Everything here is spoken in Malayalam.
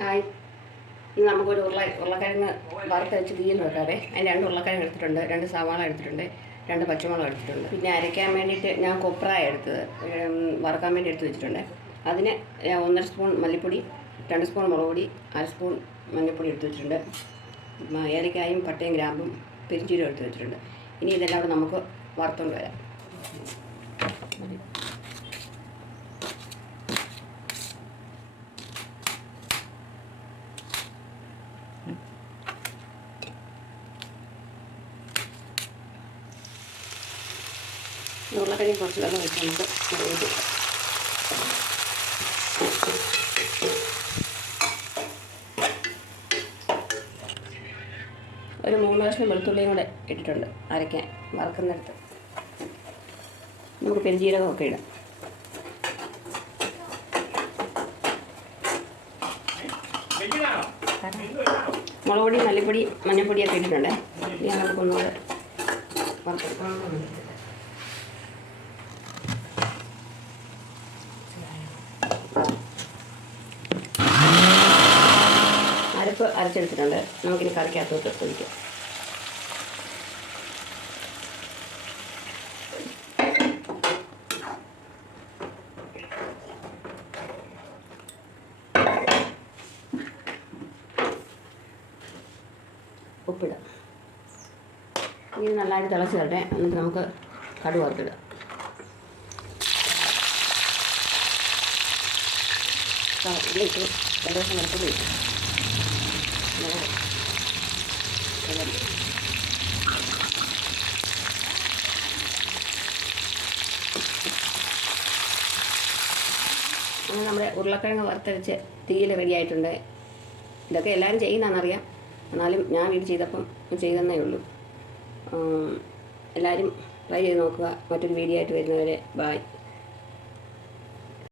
ഹായ്, ഇന്ന് നമുക്കൊരു ഉരുളക്കിഴങ്ങ് വറുത്തരച്ച് തീയിൽ വെക്കാതെ. അതിന് 2 ഉരുളക്കിഴങ്ങ് എടുത്തിട്ടുണ്ട്, 2 സവാള എടുത്തിട്ടുണ്ട്, 2 പച്ചമുളക് എടുത്തിട്ടുണ്ട്. പിന്നെ അരയ്ക്കാൻ വേണ്ടിയിട്ട് ഞാൻ കൊപ്രായ എടുത്തത് വറുക്കാൻ വേണ്ടി എടുത്ത് വെച്ചിട്ടുണ്ട്. അതിന് 1.5 സ്പൂൺ മല്ലിപ്പൊടി, 2 സ്പൂൺ മുളക് പൊടി, 1/2 സ്പൂൺ മഞ്ഞൾപ്പൊടി എടുത്ത് വെച്ചിട്ടുണ്ട്. ഏലക്കായും പട്ടയും ഗ്രാമ്പും പെരിഞ്ചീരകം എടുത്ത് വെച്ചിട്ടുണ്ട്. ഇനി ഇതെല്ലാം കൂടെ നമുക്ക് വറുത്തുകൊണ്ട് വരാം. ഉരുളക്കിഴങ്ങ് കുറച്ച് വെള്ളം വെച്ച് നമുക്ക് ഊറ്റി ഒരു 3 കഷ്ണം വെളുത്തുള്ളിയും കൂടെ ഇട്ടിട്ടുണ്ട് അരയ്ക്കാൻ വറുക്കുന്നിടത്ത്. നമുക്ക് പെരുംജീരകമൊക്കെ ഇടാം. മുളക് പൊടി, മല്ലിപ്പൊടി, മഞ്ഞൾപ്പൊടിയൊക്കെ ഇട്ടിട്ടുണ്ട്. ഇനി നമുക്കൊന്നുകൂടെ വറുത്തെടുക്കാം. അരപ്പ് അരച്ചെടുത്തിട്ടുണ്ട്. നമുക്കിനി കറിക്കകത്തോട്ട് ഒഴിക്കാം. ഉപ്പിടാം. ഇനി നല്ലതായിട്ട് തിളച്ച് തരട്ടെ. എന്നിട്ട് നമുക്ക് കടുക് വറുത്തിടാം. ഇതിലിട്ട് 2 ദിവസം വെളുത്തുള്ളി ഇട്ടു. അങ്ങനെ നമ്മുടെ ഉരുളക്കിഴങ്ങ് വറുത്തരച്ച് തീയിൽ റെഡി ആയിട്ടുണ്ട്. ഇതൊക്കെ എല്ലാവരും ചെയ്യുന്നതാണെന്നറിയാം, എന്നാലും ഞാൻ ഇത് ചെയ്തപ്പം ചെയ്തെന്നേ ഉള്ളൂ. എല്ലാവരും ട്രൈ ചെയ്ത് നോക്കുക. മറ്റൊരു വീഡിയോ ആയിട്ട് വരുന്നവരെ ബായ്.